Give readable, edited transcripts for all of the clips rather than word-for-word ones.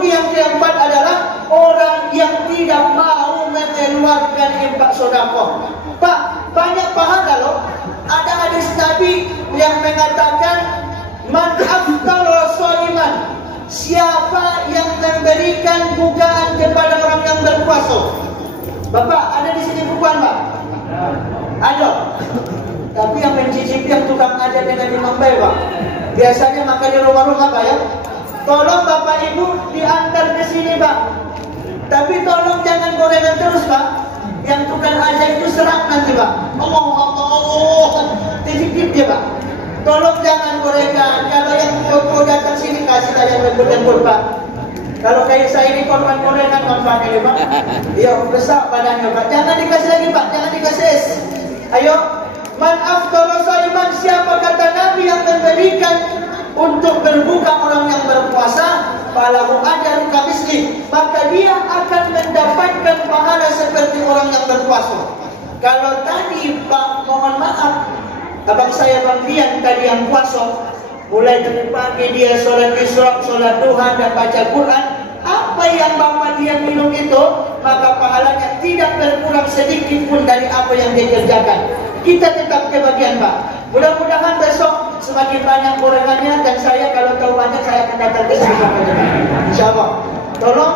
merugi yang keempat adalah orang yang tidak mau mengeluarkan infak sedekah. Pak, banyak pahala loh. Ada hadis Nabi yang mengatakan, man afṭara shaiman, siapa yang memberikan bukaan kepada orang yang berpuasa. Bapak, ada di sini bukaan, Pak? Ada. Tapi yang mencicipi yang tukang ajar dengan Imam Bay, Pak. Biasanya makan di rumah-rumah, Pak ya. Tolong Bapak Ibu diantar ke sini, Pak. Tapi tolong jangan gorengan terus, Pak. Yang tukang ajar itu serak nanti, Pak. Allah, titip dia, Pak. Tolong jangan gorengan. Kalau yang Joko datang sini kasih saya yang lembut-lembut, Pak. Kalau kayak saya ini korban gorengan manfaatnya, ya, Pak. Iya, besar badannya, Pak. Jangan dikasih lagi, Pak. Jangan dikasih es. Ayo, man afṭara shaiman, siapa kata Nabi yang memberikan untuk berbuka orang yang berpuasa, falahu ajrun kamithli, maka dia akan mendapatkan pahala seperti orang yang berpuasa. Kalau tadi, Pak, mohon maaf, abang saya Bang Rian tadi yang puasa, mulai dari pagi dia sholat isyraq, sholat duha dan baca Quran, apa yang Bapak dia minum itu, maka pahalanya tidak berkurang sedikit pun dari apa yang dia kerjakan. Kita tetap kebagian, Pak. Mudah-mudahan besok semakin banyak gorengannya, dan saya kalau tahu banyak saya akan datang ke sini sampai dengan insyaallah. Tolong,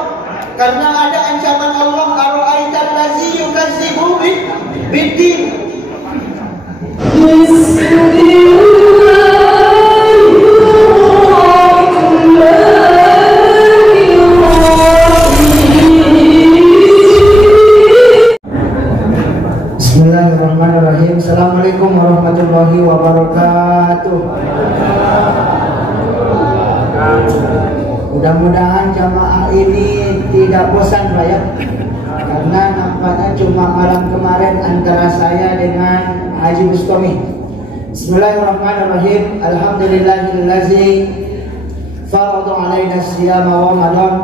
karena ada ancaman Allah, ara'aital ladzi yukadzibu biddin. Bismillahirrahmanirrahim. Assalamualaikum warahmatullahi wabarakatuh. Mudah-mudahan jamaah ini tidak bosan, Pak ya. Karena nampaknya cuma malam kemarin antara saya dengan Haji Bustami. Bismillahirrahmanirrahim. Alhamdulillahillazi farada alaina siyama Ramadan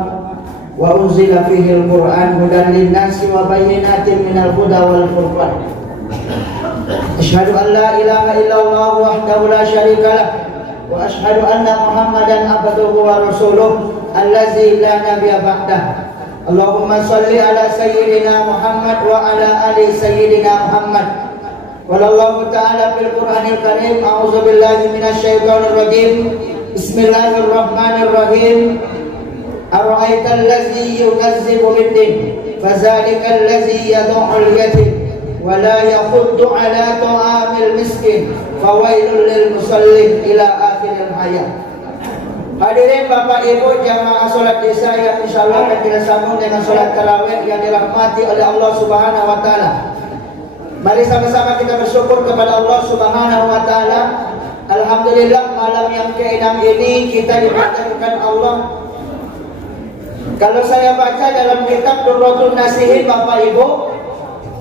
wa unzila fihi al-Qur'an hudan lin-nasi wa bayyinatin minal huda wal furqan. Asyhadu an la ilaha illallah wahdahu la syarika lah wa asyhadu anna Muhammadan abduhu wa rasuluh allazi la nabiyya ba'dah. Allahumma shalli ala sayyidina Muhammad wa ala ali sayyidina Muhammad. Wallahu ta'ala fil Qur'anil Karim, a'udzu billahi minasyaitonir rajim. Bismillahirrahmanirrahim. Ara'aital ladzi yukazzibu biddin, fadzalikal ladzi yad'ul yatim wa la yahuddu 'ala ta'amil miskin, fawailul lil musallin ila akhiril hayat. Hadirin Bapak Ibu jamaah salat Isya yang insyaallah akan kita sambung dengan salat tarawih yang dirahmati oleh Allah Subhanahu wa taala. Mari sama-sama kita bersyukur kepada Allah Subhanahu wa taala. Alhamdulillah, malam yang ke-6 ini kita diberkahi Allah. Kalau saya baca dalam kitab Durratun Nasihin, Bapak Ibu,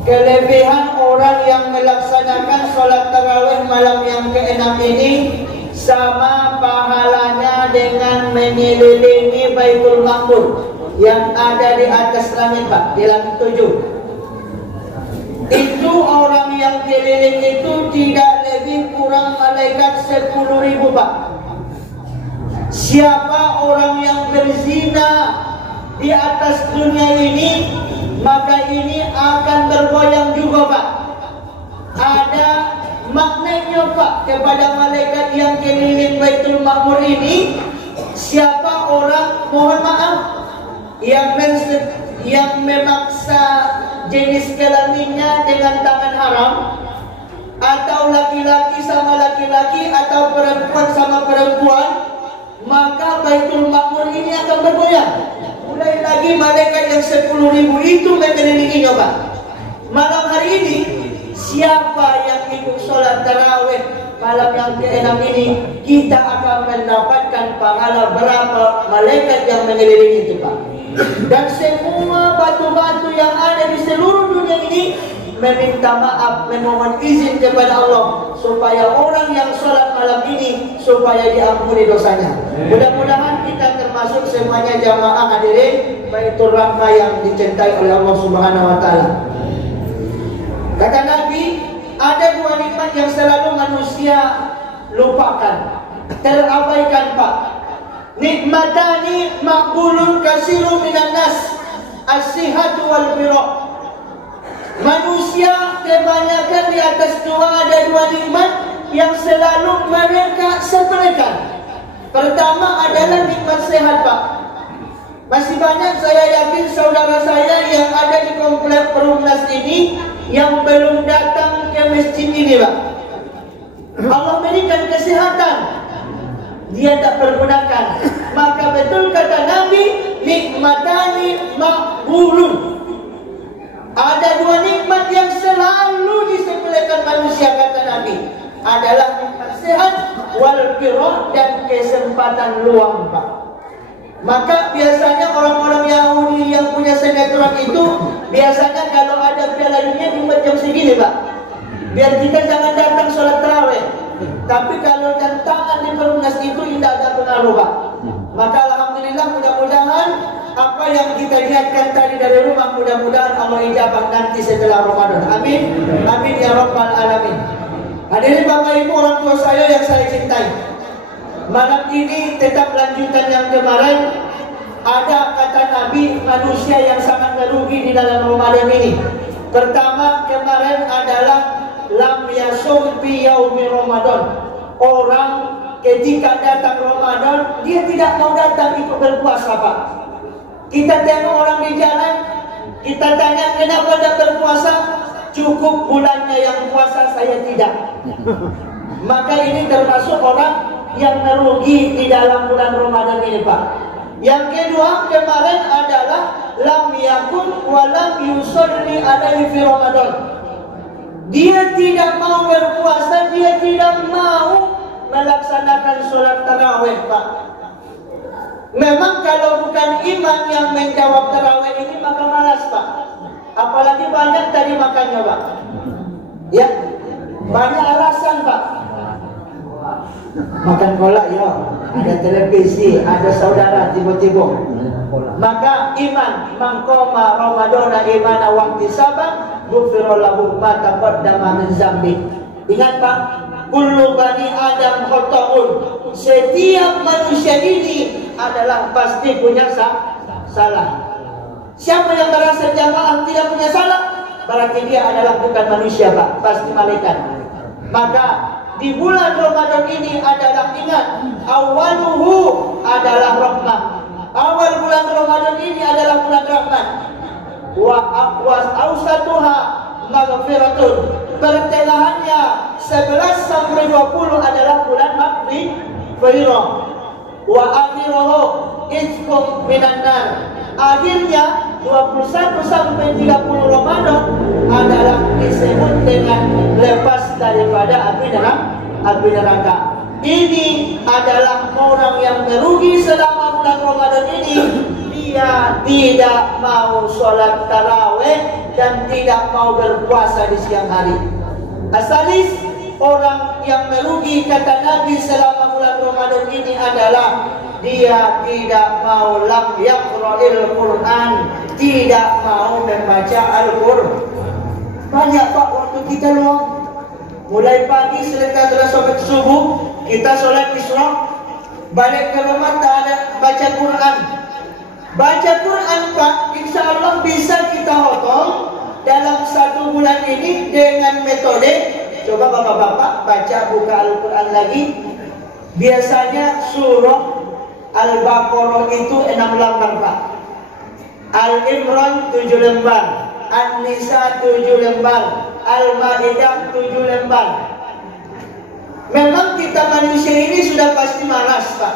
kelebihan orang yang melaksanakan sholat tarawih malam yang ke-6 ini sama pahalanya dengan mengelilingi Baitul Ma'mur yang ada di atas langit, Pak, di langit 7. Itu orang yang keliling itu tidak lebih kurang malaikat 10.000, Pak. Siapa orang yang berzina di atas dunia ini, maka ini akan bergoyang juga, Pak. Ada maknanya, Pak, kepada malaikat yang keliling Baitul Ma'mur ini. Siapa orang, mohon maaf, yang memaksa jenis kelaminnya dengan tangan haram, atau laki-laki sama laki-laki, atau perempuan sama perempuan, maka Baitul Ma'mur ini akan bergoyang. Mulai lagi malaikat yang 10.000 itu mengelilinginya, Pak. Malam hari ini, siapa yang ikut sholat tarawih malam yang ke-6 ini, kita akan mendapatkan pahala berapa malaikat yang mengelilingi itu, Pak. Dan semua batu-batu yang ada di seluruh dunia ini meminta maaf, memohon izin kepada Allah supaya orang yang sholat malam ini supaya diampuni dosanya. Mudah-mudahan kita termasuk semuanya jamaah hadirin Baitur Rahmah yang dicintai oleh Allah Subhanahu wa taala. Kata Nabi, ada dua nikmat yang selalu manusia lupakan, terabaikan, Pak. Nikmat nikmatani maqbulun kasiru minan nas, as-sihhatu wal firaq. Manusia kebanyakan di atas ada dua nikmat yang selalu mereka sepelekan. Pertama adalah nikmat sehat, Pak. Masih banyak saya yakin saudara saya yang ada di komplek Perumnas ini yang belum datang ke masjid ini, Pak. Allah berikan kesehatan, dia tak pergunakan. Maka betul kata Nabi, nikmatani maqbulun. Ada dua nikmat yang selalu disepelekan manusia, kata Nabi, adalah nikmat sehat wal firaq, dan kesempatan luang, Pak. Maka biasanya orang-orang Yahudi yang punya sinetron itu biasanya kalau ada Piala Dunia dibuat jam segini, Pak, biar kita jangan datang sholat tarawih. Tapi kalau tantangan di Perumnas itu tidak ada pengaruh, Pak. Maka alhamdulillah, mudah-mudahan apa yang kita niatkan tadi dari rumah, mudah-mudahan Allah ijabah nanti setelah Ramadan. Amin. Amin ya rabbal alamin. Hadirin Bapak Ibu, orang tua saya yang saya cintai, malam ini tetap lanjutan yang kemarin. Ada kata Nabi manusia yang sangat merugi di dalam Ramadan ini. Pertama kemarin adalah lam yasum fi yaumi Ramadan. Orang ketika datang Ramadan dia tidak mau datang ikut berpuasa, Pak. Kita tengok orang di jalan, kita tanya kenapa tidak berpuasa? Cukup bulannya yang puasa, saya tidak. Maka ini termasuk orang yang merugi di dalam bulan Ramadan ini, Pak. Yang kedua kemarin adalah lam yakun wa lam yusalli alaihi fi Ramadan. Dia tidak mau berpuasa, dia tidak mau melaksanakan sholat tarawih, Pak. Memang kalau bukan iman yang menjawab tarawih ini maka malas, Pak. Apalagi banyak tadi makannya, Pak. Ya, banyak alasan, Pak. Makan kolak ya, ada televisi, ada saudara tiba-tiba. Maka iman, mangkoma Ramadana imana waktu sabar, ghufira lahu ma taqaddama min dzambi. Ingat, Pak, kullu bani Adam khata'un. Setiap manusia ini adalah pasti punya salah. Siapa yang merasa jamaah tidak punya salah, berarti dia adalah bukan manusia, Pak, pasti malaikat. Maka di bulan Ramadan ini adalah, ingat, awaluhu adalah rahmat. Awal bulan Ramadan ini adalah bulan rahmat. Wa ausatuha maghfiratun. Pertengahannya 11 sampai 20 adalah bulan maghfirah. Wa akhiruhu izkum minan nar. Akhirnya 21 sampai 30 Ramadan adalah disebut dengan lepas daripada api neraka. Ini adalah orang yang merugi selama bulan Ramadan ini. Dia tidak mau sholat tarawih dan tidak mau berpuasa di siang hari. Asalis, orang yang merugi kata Nabi selama bulan Ramadan ini adalah dia tidak mau lam yaqra'il Quran, tidak mau membaca Al-Quran. Banyak, Pak, waktu kita luang. Mulai pagi selesai sholat subuh, kita sholat isya, balik ke rumah tak ada baca Quran. Baca Quran, Pak, insya Allah bisa kita potong dalam 1 bulan ini dengan metode. Coba bapak-bapak baca, buka Al-Quran lagi. Biasanya surah Al-Baqarah itu 6 lembar, Pak. Al-Imran 7 lembar, An-Nisa 7 lembar, Al-Maidah 7 lembar. Memang kita manusia ini sudah pasti malas, Pak.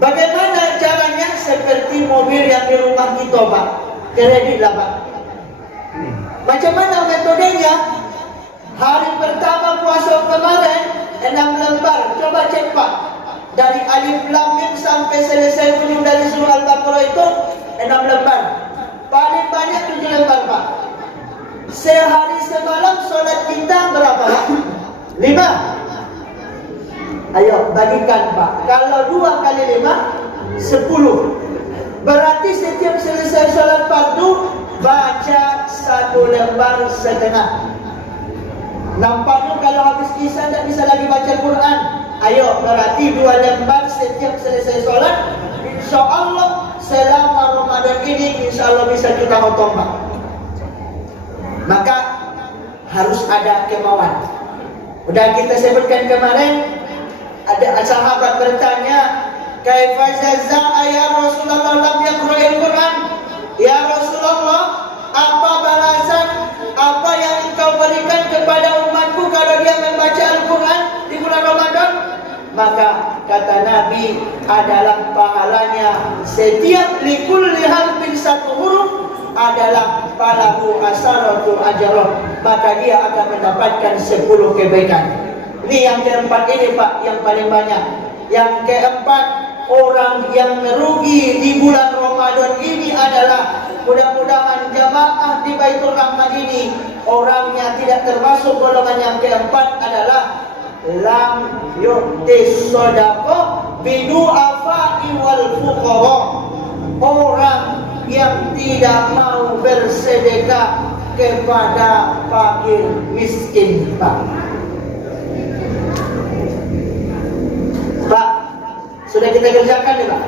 Bagaimana caranya? Seperti mobil yang di rumah kita, Pak. Kreditlah, Pak. Macam mana metodenya? Hari pertama puasa kemarin 6 lembar. Coba cek, Pak. Dari alif lam mim sampai selesai ujung dari surah Al-Baqarah itu 6 lembar. Paling banyak 7 lembar, Pak. Sehari semalam sholat kita berapa, Pak? 5. Ayo bagikan, Pak. Kalau 2 kali 5 10. Berarti setiap selesai sholat fardu baca 1 lembar setengah. Nampaknya kalau habis isya tidak bisa lagi baca Quran. Ayo, berarti 2 lembar setiap selesai sholat. Insya Allah selama Ramadan ini insya Allah bisa kita potong, Pak. Maka harus ada kemauan. Udah kita sebutkan kemarin, ada sahabat bertanya, kaifa jazaa ya Rasulullah lam yaqra'il Quran? Ya Rasulullah, apa balasan, apa yang engkau berikan kepada umatku kalau dia membaca Al-Quran di bulan Ramadan? Maka kata Nabi, adalah pahalanya setiap likulli harfin 1 huruf adalah falahu asaratu ajrah, maka dia akan mendapatkan 10 kebaikan. Ini yang keempat ini, Pak, yang paling banyak. Yang keempat, orang yang merugi di bulan Ramadan ini adalah, mudah-mudahan jamaah di Baitur Rahmah ini orangnya tidak termasuk golongan yang keempat adalah lam yu'tis shadaqah bidu'afa'i wal fuqara, orang yang tidak mau bersedekah kepada fakir miskin, Pak. Pak, sudah kita kerjakan nih, Pak.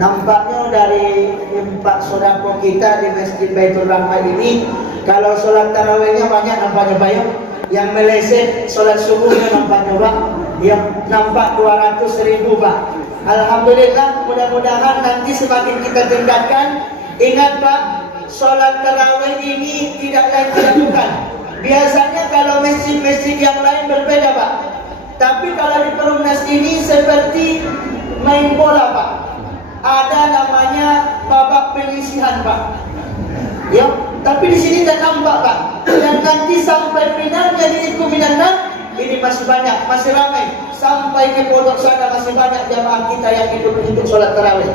Nampaknya dari 4 sedekah kita di Masjid Baitur Rahmah ini, kalau sholat tarawihnya banyak nampaknya, Pak, ya. Yang meleset sholat subuhnya nampaknya, Pak, yang nampak 200.000, Pak. Alhamdulillah, mudah-mudahan nanti semakin kita tingkatkan. Ingat, Pak, sholat tarawih ini tidak lain tidak bukan. Biasanya kalau masjid-masjid yang lain berbeda, Pak. Tapi kalau di Perumnas ini seperti main bola, Pak. Ada namanya babak penyisihan, Pak. Ya, tapi di sini tidak nampak, Pak. Dan nanti sampai finalnya di Kuminan ini masih banyak, masih ramai. Sampai ke pondok sana masih banyak jamaah kita yang hidup untuk sholat tarawih.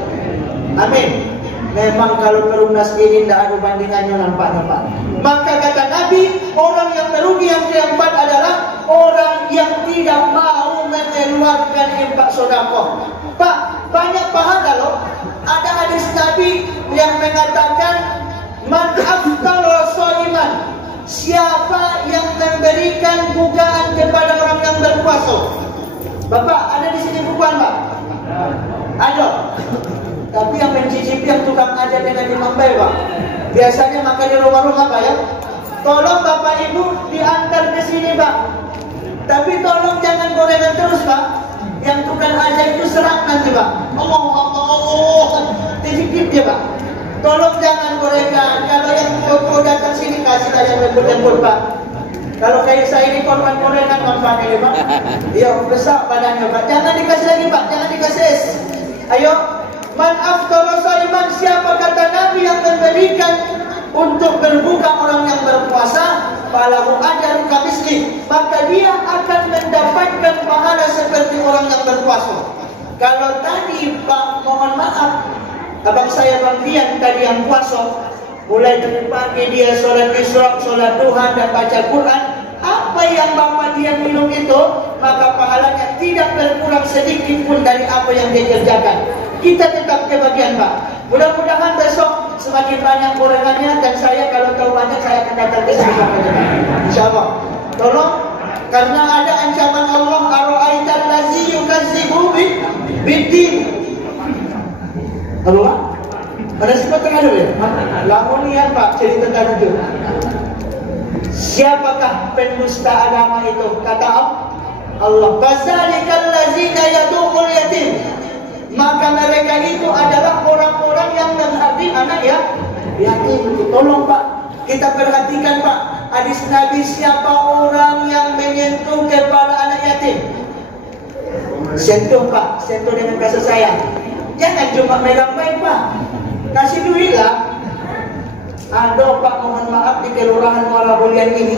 Amin. Memang kalau Perumnas ini tidak ada bandingannya nampaknya, Pak. Maka kata Nabi, orang yang merugi yang keempat adalah orang yang tidak mau mengeluarkan infak sedekah. Pak, banyak pahala loh. Ada hadis Nabi yang mengatakan, man afṭara shaiman, siapa yang memberikan bukaan kepada orang yang berpuasa. Bapak, ada di sini bukaan, Pak? Ada. Tapi yang mencicipi yang tukang ajar dengan Imam Bay, Pak. Biasanya makan di rumah-rumah, Pak, ya. Tolong Bapak Ibu diantar ke sini, Pak. Tapi tolong jangan gorengan terus, Pak. Yang tukang ajar itu serak nanti, Pak. Allah, sedikit dia, Pak. Tolong jangan gorengan. Kalau yang kau datang sini kasih saya lembut-lembut, Pak. Kalau kayak saya ini korban gorengan nampaknya, ya, Pak. Iya, besar badannya, Pak. Jangan dikasih lagi, Pak. Jangan dikasih es. Ayo. Man afṭara shaiman, siapa kata Nabi yang memberikan untuk berbuka orang yang berpuasa, falahu ajru kamisli, maka dia akan mendapatkan pahala seperti orang yang berpuasa. Kalau tadi, Pak, mohon maaf, abang saya Bang Dian tadi yang puasa, mulai dari pagi dia sholat isyraq, sholat duha dan baca Quran, apa yang Bapak dia minum itu, maka pahalanya tidak berkurang sedikit pun dari apa yang dia kerjakan. Kita tetap kebagian, Pak. Mudah-mudahan besok semakin banyak gorengannya, dan saya kalau tahu banyak saya akan datang ke sini sampai depan. Insyaallah. Tolong, karena ada ancaman Allah, ara'aital ladzi yukazzibu biddin. Allah. Ada sebut tengah dulu ya? Lamunian, Pak, cerita tentang itu. Siapakah pendusta agama itu? Kata Allah, "Fazalikal ladzina yad'ul yatim." Maka mereka itu adalah orang-orang yang menghardi anak yatim. Tolong, Pak, kita perhatikan, Pak, hadis Nabi, siapa orang yang menyentuh kepala anak yatim, sentuh, Pak, sentuh dengan kasih sayang. Jangan cuma megang baik, Pak, kasih duit lah. Ada, Pak, mohon maaf, di Kelurahan Muara Bulian ini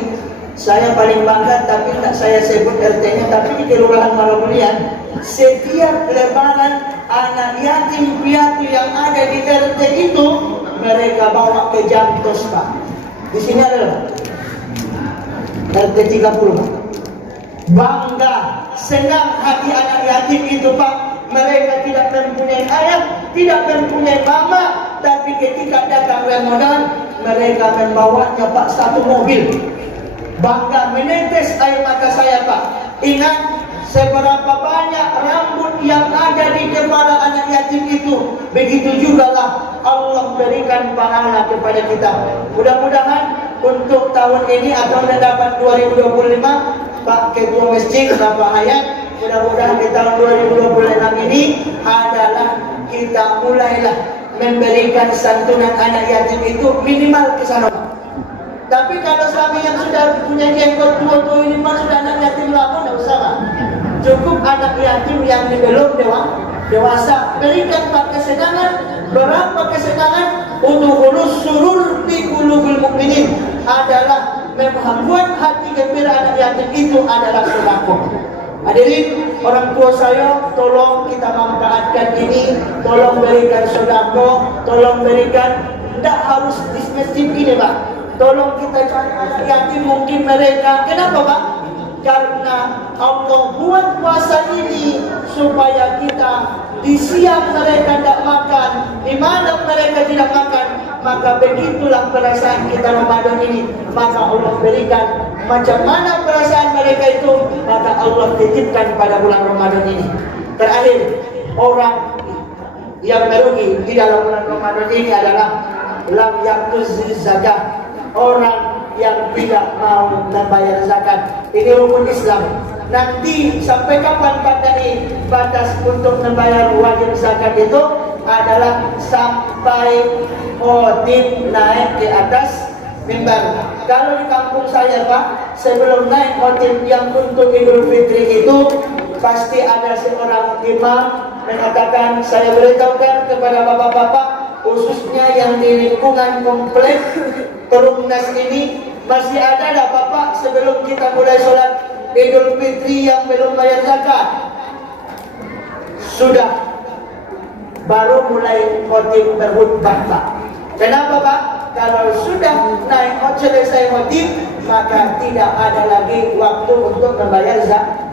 saya paling bangga, tapi tidak saya sebut RT-nya, tapi di Kelurahan Muara Bulian setiap lebaran anak yatim piatu yang ada di RT itu mereka bawa ke Jamtos, Pak. Di sini adalah RT 30, Pak. Bangga, senang hati anak yatim itu, Pak. Mereka tidak mempunyai ayah, tidak mempunyai mama, tapi ketika datang Ramadan mereka membawanya, Pak, satu mobil. Bangga, menetes air mata saya, Pak. Ingat, seberapa banyak rambut yang ada di kepala anak yatim itu, begitu juga lah Allah berikan pahala kepada kita. Mudah-mudahan untuk tahun ini atau dapat 2025, Pak Ketua Masjid, Bapak Hayat, mudah-mudahan di tahun 2026 ini adalah kita mulailah memberikan santunan anak yatim itu minimal ke sana. Tapi kalau suami yang sudah punya jenggot tua-tua ini mah sudah anak yatim lama, tidak usah lah. Cukup anak yatim yang belum dewasa. Berikan Pak kesenangan. Berapa kesenangan? Udkhulus surur fi qulubil mukminin adalah membuat hati gembira anak yatim itu adalah sedekah. Hadirin orang tua saya, tolong kita manfaatkan ini, tolong berikan sedekah, tolong berikan, tidak harus di masjid ini Pak. Tolong kita cari anak yatim mungkin mereka. Kenapa Pak? Karena Allah buat puasa ini supaya kita di siang mereka tidak makan, di malam mereka tidak makan, maka begitulah perasaan kita Ramadan ini. Maka Allah berikan macam mana perasaan mereka itu, maka Allah titipkan pada bulan Ramadan ini. Terakhir, orang yang merugi di dalam bulan Ramadan ini adalah lam yaqtuz zakat. Orang yang tidak mau membayar zakat. Ini rukun Islam. Nanti sampai kapan Pak Dani batas untuk membayar wajib zakat itu adalah sampai khotib naik di atas mimbar. Kalau di kampung saya Pak, sebelum naik khotib yang untuk Idul Fitri itu pasti ada seorang imam mengatakan, saya beritahukan kepada bapak-bapak khususnya yang di lingkungan komplek Perumnas ini, masih ada dah Bapak sebelum kita mulai sholat Idul Fitri yang belum bayar zakat? Sudah, baru mulai khotib berkhutbah Pak. Kenapa Pak? Kalau sudah naik selesai khotib, maka tidak ada lagi waktu untuk membayar zakat.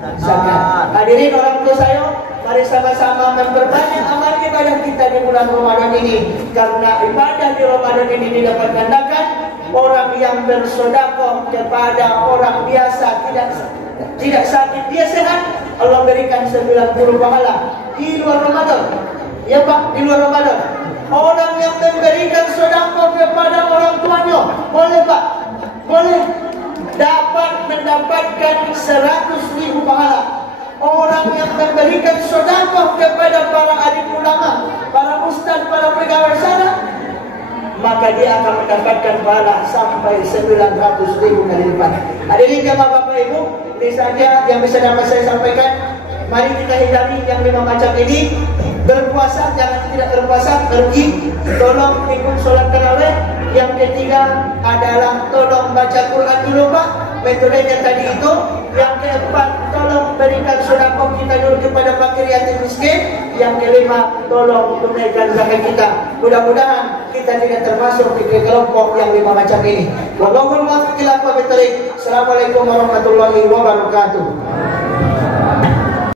Hadirin orang tua saya, mari sama-sama memperbanyak amal ibadah kita di bulan Ramadan ini. Karena ibadah di Ramadan ini didapat gandakan. Orang yang bersedekah kepada orang biasa tidak sakit, dia sehat, Allah berikan 90 pahala di luar Ramadan. Ya Pak, di luar Ramadan. Orang yang memberikan sedekah kepada orang tuanya, boleh Pak, boleh mendapatkan 100.000 pahala. Orang yang memberikan sedekah kepada para alim ulama, para ustaz, para pegawai sana, maka dia akan mendapatkan pahala sampai 900.000 kali lipat. Hadirin jamaah Bapak Ibu, ini saja yang bisa dapat saya sampaikan. Mari kita hindari yang 5 macam ini. Berpuasa, jangan tidak berpuasa, pergi. Tolong ikut sholat tarawih. Yang ketiga adalah tolong baca Quran dulu Pak. Metodenya tadi itu. Yang keempat, tolong berikan sedekah kita dulu kepada fakir yatim miskin. Yang kelima, tolong tunaikan zakat kita. Mudah-mudahan kita tidak termasuk di kelompok yang 5 macam ini. Wallahul muwaffiq ila aqwamit thoriq. Assalamualaikum warahmatullahi wabarakatuh.